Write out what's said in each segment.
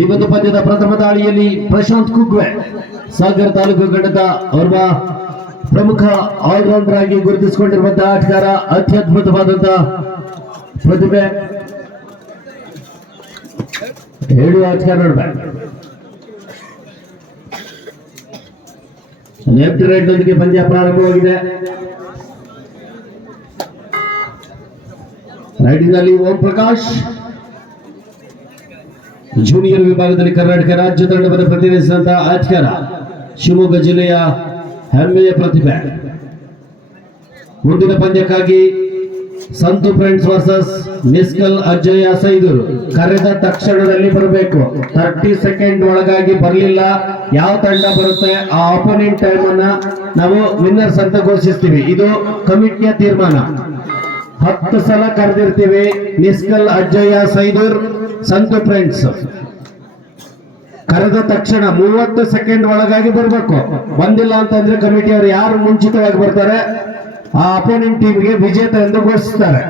ಐವತ್ತು ಪದ್ಯದ ಪ್ರಥಮ ದಾಳಿಯಲ್ಲಿ ಪ್ರಶಾಂತ್ ಕುಗ್ವೆ, ಸಾಗರ್ ತಾಲೂಕು ಘಟಕ ಅವರ ಪ್ರಮುಖ ಆಲ್ರೌಂಡರ್ ಆಗಿ ಗುರುತಿಸಿಕೊಂಡಿರುವಂತಹ ಆಟಗಾರ ಅತ್ಯದ್ಭುತವಾದಂತಹ ಪ್ರತಿಭೆ ಏಳು ಆಟಗಾರ ಲೆಫ್ಟ್ ರೈಟ್ ನೊಂದಿಗೆ ಪಂದ್ಯ ಪ್ರಾರಂಭವಾಗಿದೆ. ರೈಟಿನಲ್ಲಿ ಓಂ ಪ್ರಕಾಶ್. ಜೂನಿಯರ್ ವಿಭಾಗದಲ್ಲಿ ಕರ್ನಾಟಕ ರಾಜ್ಯ ತಂಡವನ್ನು ಪ್ರತಿನಿಧಿಸಿದಂತಹ ಆಟಗಾರ ಶಿವಮೊಗ್ಗ ಜಿಲ್ಲೆಯ ಹೆಮ್ಮೆಯ ಪ್ರತಿಭೆ. ಮುಂದಿನ ಪಂದ್ಯಕ್ಕಾಗಿ ಸಂತು ಫ್ರೆಂಡ್ಸ್ ವರ್ಸಸ್ ಮಿಸ್ಕಲ್ ಅಜಯ ಸೈದೂರು. ಕರೆದ ತಕ್ಷಣದಲ್ಲಿ ಬರಬೇಕು. ತರ್ಟಿ ಸೆಕೆಂಡ್ ಒಳಗಾಗಿ ಬರಲಿಲ್ಲ. ಯಾವ ತಂಡ ಬರುತ್ತೆ? ಆ ಆಪೋನೆಂಟ್ ಟೈಮ್ ಅನ್ನ ನಾವು ವಿನ್ನರ್ಸ್ ಅಂತ ಘೋಷಿಸ್ತೀವಿ. ಇದು ಕಮಿಟಿಯ ತೀರ್ಮಾನ. ಹತ್ತು ಸಲ ಕರೆದಿರ್ತೀವಿ ಮಿಸ್ಕಲ್ ಅಜ್ಜಯ್ಯ ಸೈದೂರ್, ಸಂತು ಫ್ರೆಂಡ್ಸ್ ಕರೆದ ತಕ್ಷಣ ಮೂವತ್ತು ಸೆಕೆಂಡ್ ಒಳಗಾಗಿ ಬರಬೇಕು. ಬಂದಿಲ್ಲ ಅಂತಂದ್ರೆ ಕಮಿಟಿಯವರು ಯಾರು ಮುಂಚಿತವಾಗಿ ಬರ್ತಾರೆ? ಆ ಅಪೋನೆಂಟ್ ಟೀಮ್ಗೆ ವಿಜೇತ ಎಂದು ಘೋಷಿಸ್ತಾರೆ.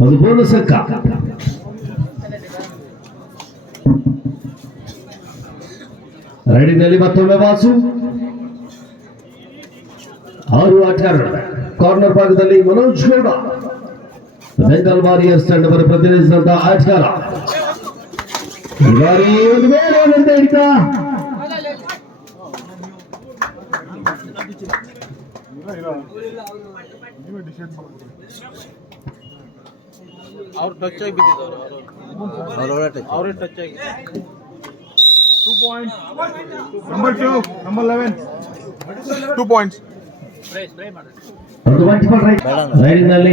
ಒಂದು ಬೋನಸ್ ಅಕ್ಕ ರೈಡಿನಲ್ಲಿ ಮತ್ತೊಮ್ಮೆ ವಾಸು ಆರು ಆಟಗಾರರು ಕಾರ್ನರ್ ಭಾಗದಲ್ಲಿ ಮನೋಜ್ ಗೌಡ ಬೆಂಗಲ್ ವಾರಿಯರ್ಸ್ ತಂಡವನ್ನು ಪ್ರತಿನಿಧಿಸಿದಂತಹ ಆಟಗಾರ ಈ ಬಾರಿ ಒಂದು ಮೇಲೆ ಒಂದಂತ ಹಿಡಿತಾ ಅವ್ರು ಟಚ್ ಆಗಿ ಬಿದ್ದಿದ್ದವ್ರು ಅವರು ಅವರೇ ಟಚ್ ಆಗಿ Two points. Number two, number eleven. Two points. ಒಂದು ಮಲ್ಟಿಪಲ್ ರೈಡ್ ರೈಡಿನಲ್ಲಿ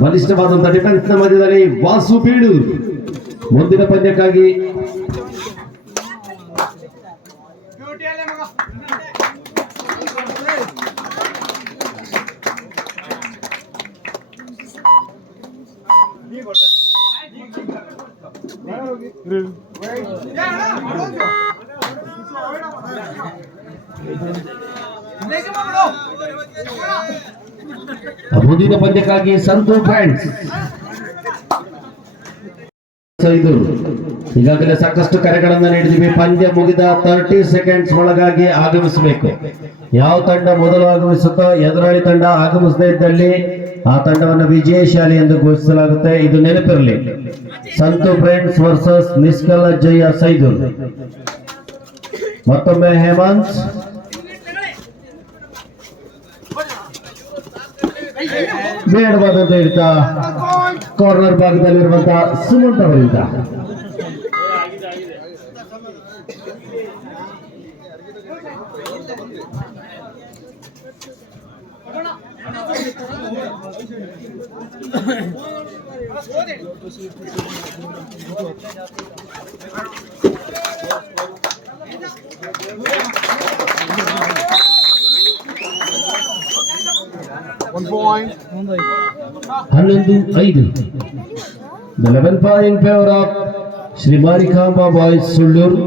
ಬಲಿಷ್ಠವಾದಂತಹ ಡಿಫೆನ್ಸ್ನ ಮಧ್ಯದಲ್ಲಿ ವಾಸು ಬೀಡು ಮುಂದಿನ ಪಂದ್ಯಕ್ಕಾಗಿ ಮುಂದಿನ ಪಂದ್ಯಕ್ಕಾಗಿ ಸಂತು ಫ್ರೆಂಡ್ಸ್ ಇದು, ಈಗಾಗಲೇ ಸಾಕಷ್ಟು ಕರೆಗಳನ್ನ ನೀಡಿದೀವಿ ಪಂದ್ಯ ಮುಗಿದ ತರ್ಟಿ ಸೆಕೆಂಡ್ಸ್ ಒಳಗಾಗಿ ಆಗಮಿಸಬೇಕು. ಯಾವ ತಂಡ ಮೊದಲು ಆಗಮಿಸುತ್ತೋ ಎದುರಾಳಿ ತಂಡ ಆಗಮಿಸದೇ ಇದ್ದಲ್ಲಿ ಆ ತಂಡವನ್ನು ವಿಜಯಶಾಲಿ ಎಂದು ಘೋಷಿಸಲಾಗುತ್ತೆ. ಇದು ನೆನಪಿರಲಿ. ಸಂತು ಫ್ರೆಂಡ್ಸ್ ವರ್ಸಸ್ ನಿಷ್ಕಲ ಜಯ ಸೈದು. ಮತ್ತೊಮ್ಮೆ Hemanth. ಬೇಡವಾದಂತ ಇರ್ತಾ ಕಾರ್ನರ್ ಭಾಗದಲ್ಲಿರುವಂತಹ ಸುಮಂತ್ ಅವರಿಂದ ಹನ್ನೊಂದು ಐದು eleven point favour of Shri Marikamba boys Sullur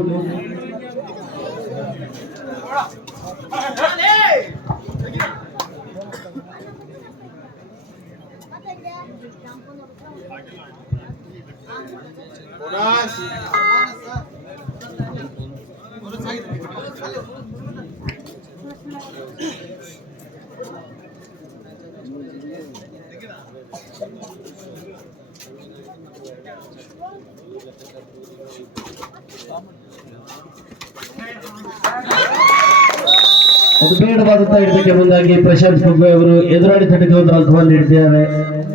ಬೇಡವಾದಂತಹ ಹಿಡಿತಕ್ಕೆ ಮುಂದಾಗಿ ಪ್ರಶಾಂತ್ ಗೊಬ್ಬೆ ಅವರು ಎದುರಾಳಿ ತಂಡಕ್ಕೆ ಒಂದು ಹಂತವನ್ನು ನೀಡಿದ್ದಾರೆ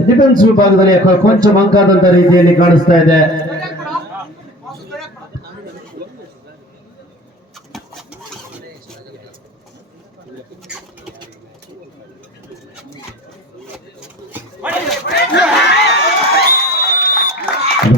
ಡಿಫೆನ್ಸ್ ವಿಭಾಗದಲ್ಲಿ ಕೊಂಚ ಮಂಕಾದಂತಹ ರೀತಿಯಲ್ಲಿ ಕಾಣಿಸ್ತಾ ಇದೆ.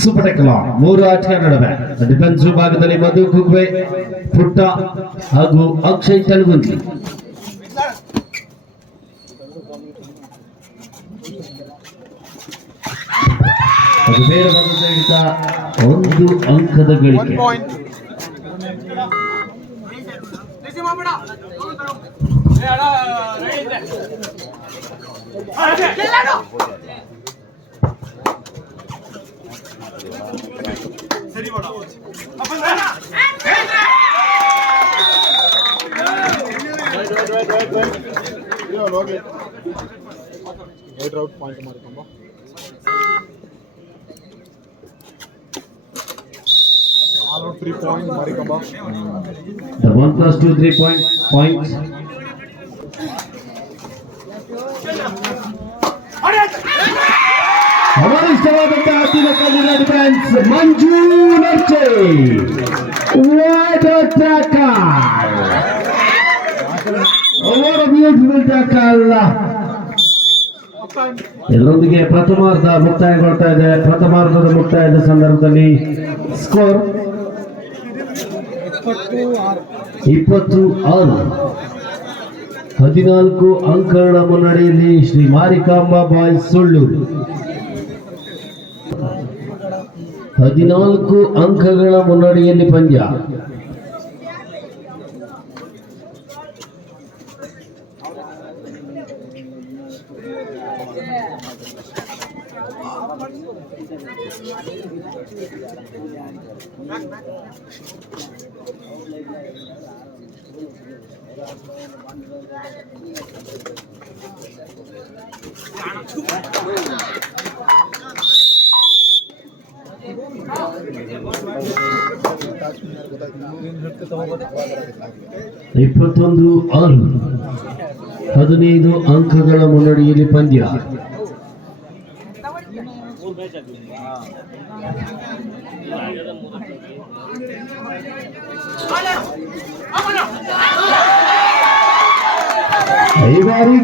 ಸೂಪರ್ ಟೆಕ್ಲಾ ಮೂರು ಆಟಗಳ ನಡುವೆ. ಡಿಫೆನ್ಸ್ ವಿಭಾಗದಲ್ಲಿ ಮಧು ಕುಗ್ವೆ, ಪುಟ್ಟ ಹಾಗೂ ಅಕ್ಷಯ್ ತಲಗುಂದಿ. ಒಂದು ಅಂಕದ ಗಳಿಕೆ. All out three point, The one plus two three point points. ಅವರ ಇಷ್ಟವಾದಂತಹ ಕಲ್ಲಿನ ಡಿಫೆನ್ಸ್ ಮಂಜು ನರ್ಚೆ! ಇದರೊಂದಿಗೆ ಪ್ರಥಮಾರ್ಧ ಮುಕ್ತಾಯಗೊಳ್ತಾ ಇದೆ. ಪ್ರಥಮಾರ್ಧದ ಮುಕ್ತಾಯದ ಸಂದರ್ಭದಲ್ಲಿ ಸ್ಕೋರ್ ಇಪ್ಪತ್ತು ಆರು. ಹದಿನಾಲ್ಕು ಅಂಕಗಳ ಮುನ್ನಡೆಯಲ್ಲಿ ಶ್ರೀ ಮಾರಿಕಾಂಬಾ ಬಾಯ್ ಸುಳ್ಳೂರು ಹದಿನಾಲ್ಕು ಅಂಕಗಳ ಮುನ್ನಡೆಯಲ್ಲಿ ಪಂದ್ಯ ಇಪ್ಪತ್ತೊಂದು ಆರು ಹದಿನೈದು ಅಂಕಗಳ ಮುನ್ನಡೆಯಲ್ಲಿ ಪಂದ್ಯ. ಈ ಬಾರಿ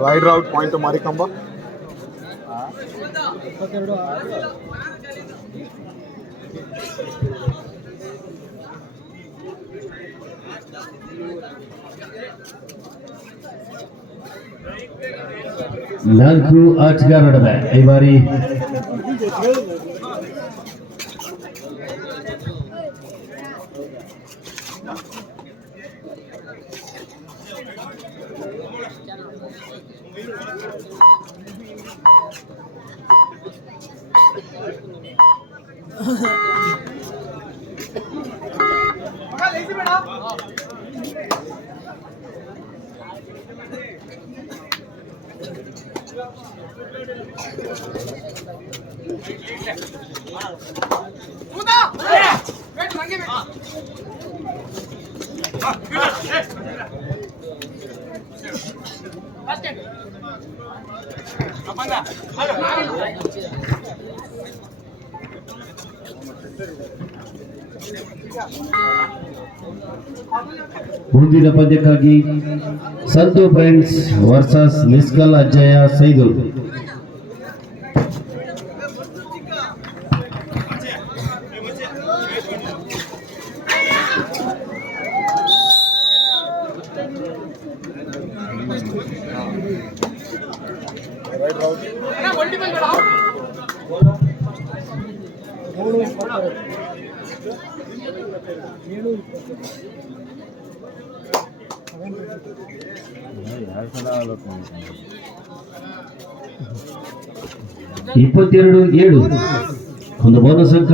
ಎಸ್ ರೈಡ್ ರೌಟ್ ಪಾಯಿಂಟ್ ಮಾಡಿಕೊಂಬ ನಾಲ್ಕು ಆಟಗಾರ ನಡುವೆ ಈ ಬಾರಿ Ha ha ha. ಮುಂದಿನ ಪದ್ಯಕ್ಕಾಗಿ ಸಂತು ಫ್ರೆಂಡ್ಸ್ ವರ್ಸಸ್ ನಿಸ್ಕಲ್ ಅಜ್ಜಯ ಸೈದೂರ್ ಇಪ್ಪತ್ತೆರಡು ಏಳು. ಒಂದು ಬೋನಸ್ ಅಂಕ.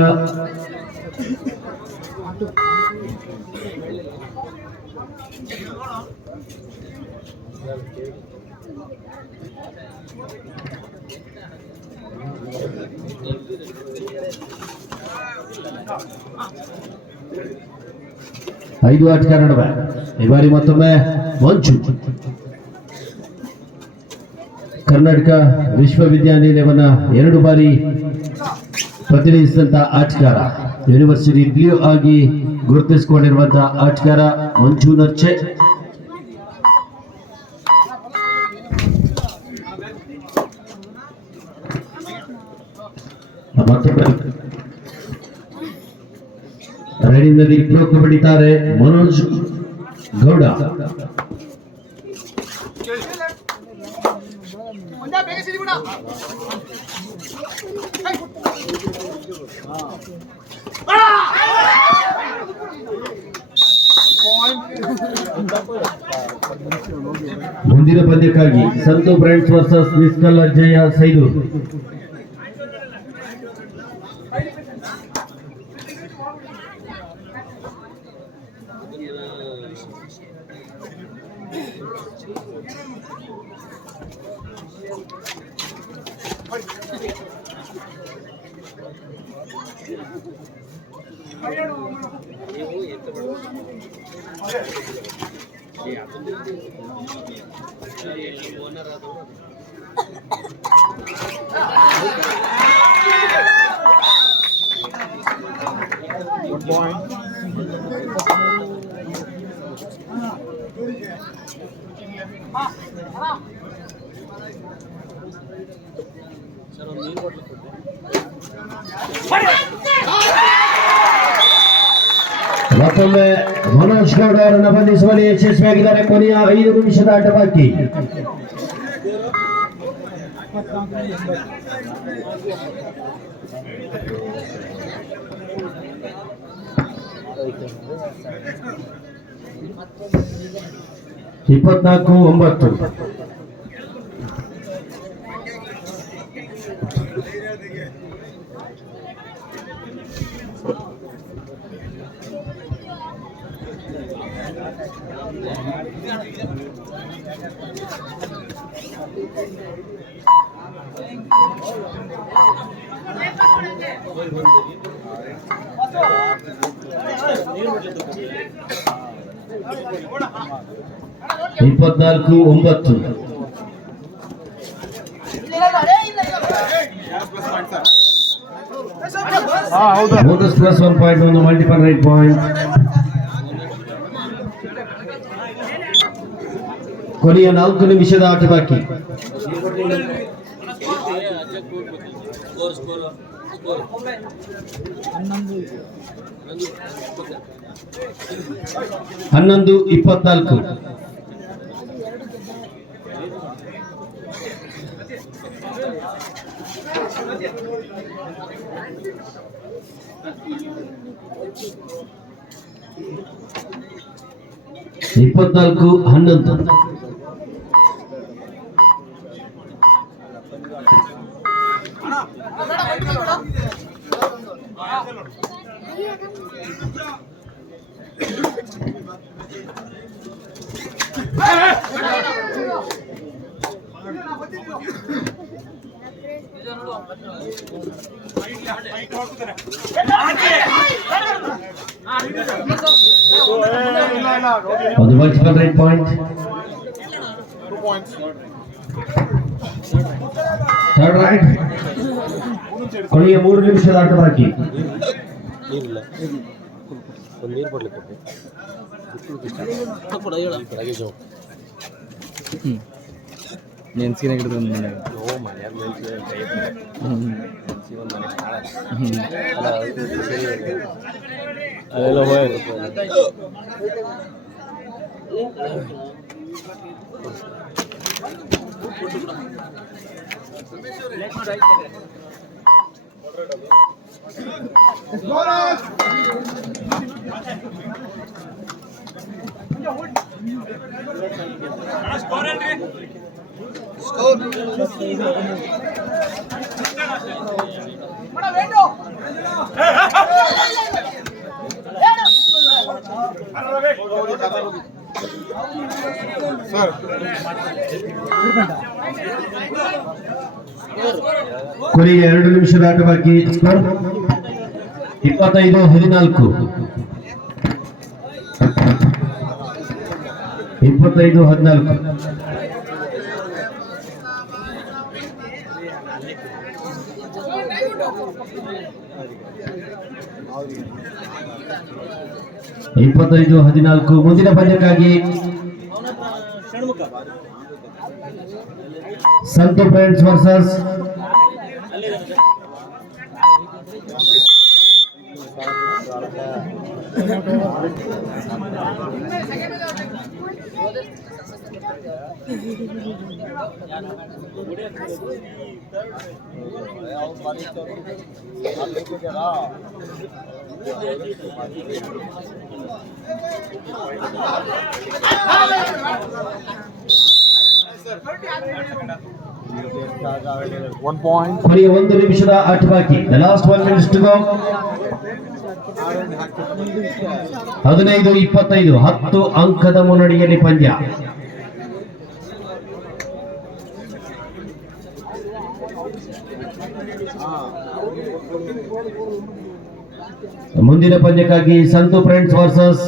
ಐದು ಆಟಗಾರ ನಡುವೆ ಈ ಬಾರಿ ಮತ್ತೊಮ್ಮೆ ಮಂಚು ಕರ್ನಾಟಕ ವಿಶ್ವವಿದ್ಯಾನಿಲಯವನ್ನು ಎರಡು ಬಾರಿ ಪ್ರತಿನಿಧಿಸಿದಂಥ ಆಟಗಾರ. ಯೂನಿವರ್ಸಿಟಿ ಬ್ಲೂ ಆಗಿ ಗುರುತಿಸಿಕೊಂಡಿರುವಂತಹ ಆಟಗಾರ ಮಂಜು ನರ್ಚೆ. ಮತ್ತೊಬ್ಬ ರೈಡಿನಲ್ಲಿ ಪ್ರೋ ಬಿಡಿತಾರೆ ಮನೋಜ್ ಗೌಡ. ಮುಂದಿನ ಪಂದ್ಯಕ್ಕಾಗಿ Santhu friends versus Nishkal Ajjayya Saidu. Good boy. Sir ಒಂದು ನೀರು ಕೊಡ್ಲಿಕ್ಕೆ ಮತ್ತೊಮ್ಮೆ ಮನೋಜ್ ಗೌಡ ಅವರನ್ನು ಬಂಧಿಸುವಲ್ಲಿ ಯಶಸ್ವಿಯಾಗಿದ್ದಾರೆ. ಕೊನೆಯ ಐದು ನಿಮಿಷದ ಆಟ ಬಾಕಿ. ಇಪ್ಪತ್ನಾಲ್ಕು ಒಂಬತ್ತು. ಇಪ್ಪತ್ನಾಲ್ಕು ಒಂಬತ್ತು ಹಾ ಹೌದಾ ಬೋನಸ್ ಪ್ಲಸ್ ಒನ್ ಪಾಯಿಂಟ್ ಒಂದು ಮಲ್ಟಿಪಲ್ ರೈಟ್ ಪಾಯಿಂಟ್ ಕೊನೆಯ ನಾಲ್ಕು ನಿಮಿಷದ ಆಟ ಬಾಕಿ ಹನ್ನೊಂದು ಇಪ್ಪತ್ನಾಲ್ಕು. ಇಪ್ಪತ್ನಾಲ್ಕು ಹನ್ನೊಂದು. ಇಲ್ಲ ಇಲ್ಲ ಹೋಗಿ ಒಂದು multiple raid point two points third raid ಕೊನೆಯ ಮೂರು ನಿಮಿಷದ ಆಟ ಬಾಕಿ ನೀರಿಲ್ಲ ಒಂದು ನೀರು ಕೊಡ್ಲಿಕ್ಕೆ ಕೊಡ ಹೇಳ ಲಗೇಜ್ ನೆನ್ಸಿನ ಗಿಡದ ಮನೆ. ಅದೆಲ್ಲ ಹೋಯ್ತು ಮೇಡಮ್ ವೇಟು ಸರ್ ಕೊನೆಯ ಎರಡು ನಿಮಿಷ ಆಟ ಬಾಕಿ ಸ್ಕೋರ್ ಇಪ್ಪತ್ತೈದು ಹದಿನಾಲ್ಕು. ಇಪ್ಪತ್ತೈದು ಹದಿನಾಲ್ಕು. ಇಪ್ಪತ್ತೈದು ಹದಿನಾಲ್ಕು ಮುಂದಿನ ಪಂದ್ಯಕ್ಕಾಗಿ Santhu friends versus. One point ಬರೀ ಒಂದು ನಿಮಿಷದ ಆಟ ಬಾಕಿ. The last one minutes to go ಹದಿನೈದು, ಇಪ್ಪತ್ತೈದು, ಹತ್ತು ಅಂಕದ ಮುನ್ನಡೆಯಲ್ಲಿ ಪಂದ್ಯ. ಮುಂದಿನ ಪಂದ್ಯಕ್ಕಾಗಿ Santu friends versus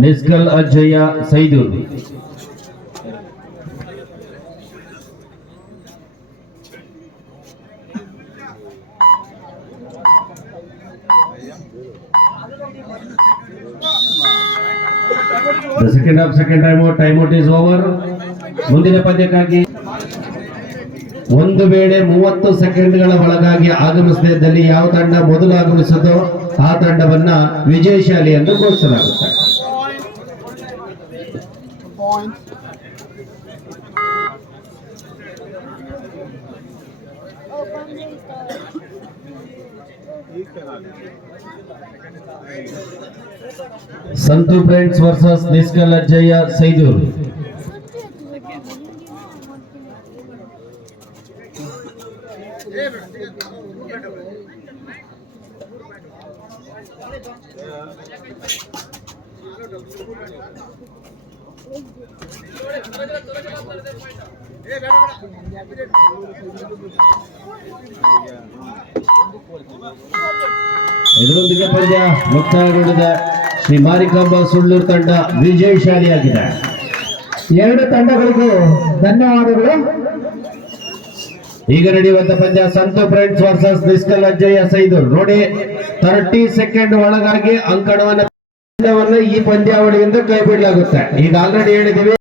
Miskal Ajjayya Saidur The second half, second time out, time out is over. ಮುಂದಿನ ಪಂದ್ಯಕ್ಕಾಗಿ ಒಂದು ವೇಳೆ ಮೂವತ್ತು ಸೆಕೆಂಡ್ಗಳ ಒಳಗಾಗಿ ಆಗಮಿಸದಿದ್ದಲ್ಲಿ ಯಾವ ತಂಡ ಮೊದಲು ಆಗಮಿಸದೋ ಆ ತಂಡವನ್ನ ವಿಜಯಶಾಲಿ ಎಂದು ಘೋಷಿಸಲಾಗುತ್ತೆ ಸಂತು ಫ್ರೆಂಡ್ಸ್ ವರ್ಸಸ್ ನಿಸ್ಕಲ್ ಅಜ್ಜಯ್ಯ ಸೈದೂರ್. ಇದರೊಂದಿಗೆ ಪಂದ್ಯ ಮುಕ್ತಾಯಗೊಂಡಿದ ಶ್ರೀ ಮಾರಿಕಾಂಬ ಸುಳ್ಳೂರು ತಂಡ ವಿಜಯಶಾಲಿಯಾಗಿದೆ ಎರಡು ತಂಡಗಳಿಗೂ ಧನ್ಯವಾದಗಳು. ಈಗ ನಡೆಯುವಂತ ಪಂದ್ಯ ಸಂತೋ ಫ್ರೆಂಡ್ಸ್ ವರ್ಸಸ್ ನಿಸ್ಕಲ್ ಅಜ್ಜಯ್ಯ ಸೈದು ನೋಡಿ ತರ್ಟಿ ಸೆಕೆಂಡ್ ಒಳಗಾಗಿ ಅಂಕಣವನ್ನ ಈ ಪಂದ್ಯಾವಳಿಯಿಂದ ಕೈ ಬಿಡಲಾಗುತ್ತೆ. ಈಗ ಆಲ್ರೆಡಿ ಹೇಳಿದೀವಿ